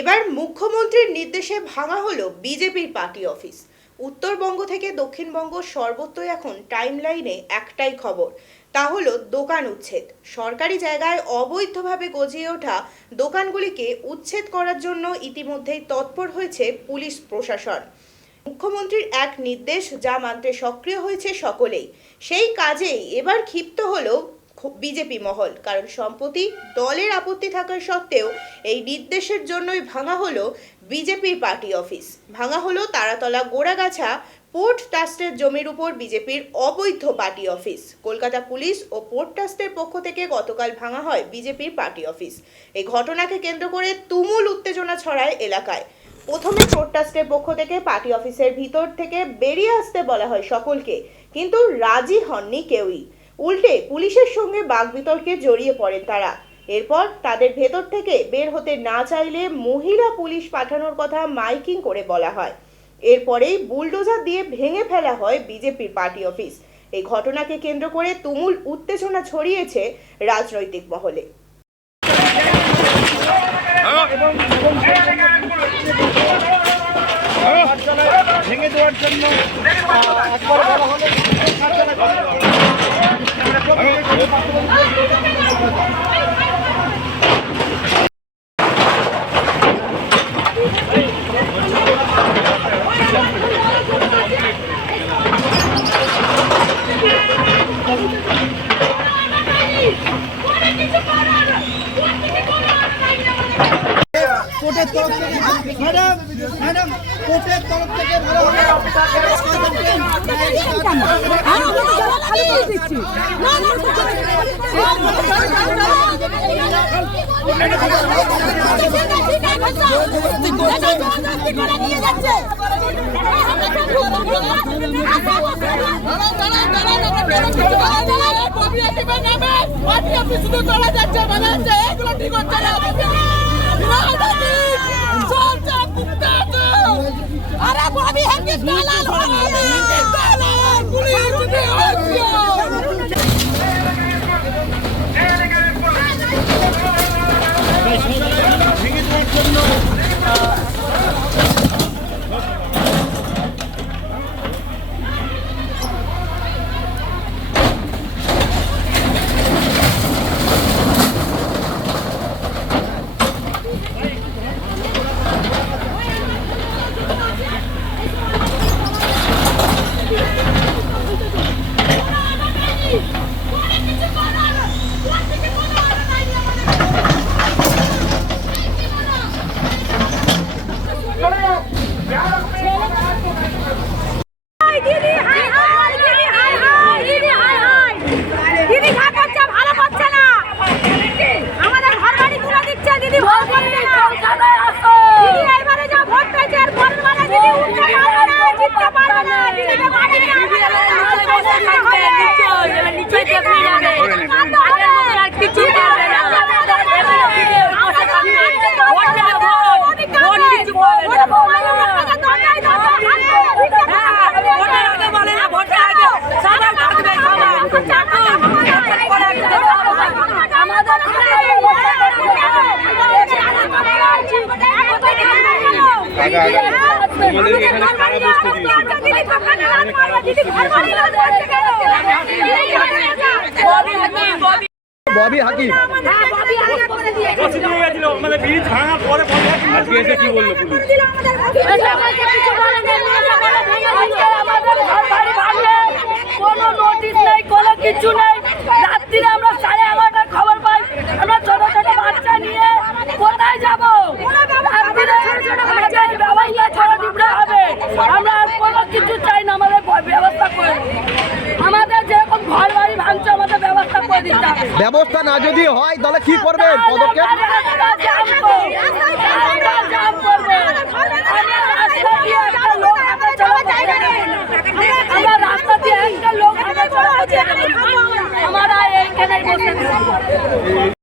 এবার মুখ্যমন্ত্রীর নির্দেশে ভাঙা হলো বিজেপির পার্টি অফিস। উত্তরবঙ্গ থেকে দক্ষিণবঙ্গ সর্বত্রই এখন টাইমলাইনে একটাই খবর, তা হলো দোকান উচ্ছেদ। সরকারি জায়গায় অবৈধভাবে গজিয়ে ওঠা দোকানগুলিকে উচ্ছেদ করার জন্য ইতিমধ্যেই তৎপর হয়েছে পুলিশ প্রশাসন। মুখ্যমন্ত্রীর এক নির্দেশ যা মানতে সক্রিয় হয়েছে সকলেই। সেই কাজেই এবার ক্ষিপ্ত হলো বিজেপি মহল, কারণ সম্প্রতি দলের আপত্তি থাকার সত্ত্বেও এই নির্দেশের জন্যই ভাঙা হলো বিজেপির পার্টি অফিস। ভাঙা হলো তারাতলা গোড়াগাছা পোর্ট ট্রাস্টের জমির উপর বিজেপির অবৈধ পার্টি অফিস। কলকাতা পুলিশ ও পোর্ট ট্রাস্টের পক্ষ থেকে গতকাল ভাঙা হয় বিজেপির পার্টি অফিস। এই ঘটনাকে কেন্দ্র করে তুমুল উত্তেজনা ছড়ায় এলাকায়। প্রথমে পোর্ট ট্রাস্টের পক্ষ থেকে পার্টি অফিসের ভিতর থেকে বেরিয়ে আসতে বলা হয় সকলকে, কিন্তু রাজি হননি কেউই। উল্টে পুলিশের সঙ্গে বাকবিতর্কে জড়িয়ে পড়েন তারা। এরপর তাদের ভেতর থেকে বের হতে না চাইলে মহিলা পুলিশ পাঠানোর কথা মাইকিং করে বলা হয়। এরপরেই বুলডোজার দিয়ে ভেঙে ফেলা হয় বিজেপির পার্টি অফিস। এই ঘটনাকে কেন্দ্র করে তুমুল উত্তেজনা ছড়িয়েছে রাজনৈতিক মহলে। ভেঙে দেওয়ার জন্য একবার বলা হলো কোর্টের তরফ থেকে ম্যাডাম কোর্টের তরফ থেকে বলা হলো ববি হাকিম মানে ব্রিজ ভাঙার পরে আজকে এসে কি বললো পুলিশ? কোনো নোটিশ নেই, কোনো কিছু নেই। রাত্রিরে আমরা 11:30টার খবর পাই, আমরা ছোট ছোট বাচ্চা নিয়ে কোথায় যাবো? আমরা কোনো কিছু চাই না, আমাদের ব্যবস্থা করে আমাদের যেরকম ঘর বাড়ি ভাঙছে আমাদের ব্যবস্থা করে দিতে হবে। ব্যবস্থা না যদি হয় তাহলে কি করবেন? পদক্ষেপ আমরা রাস্তা দিয়ে একটা লোক আমরা এইখানে বসে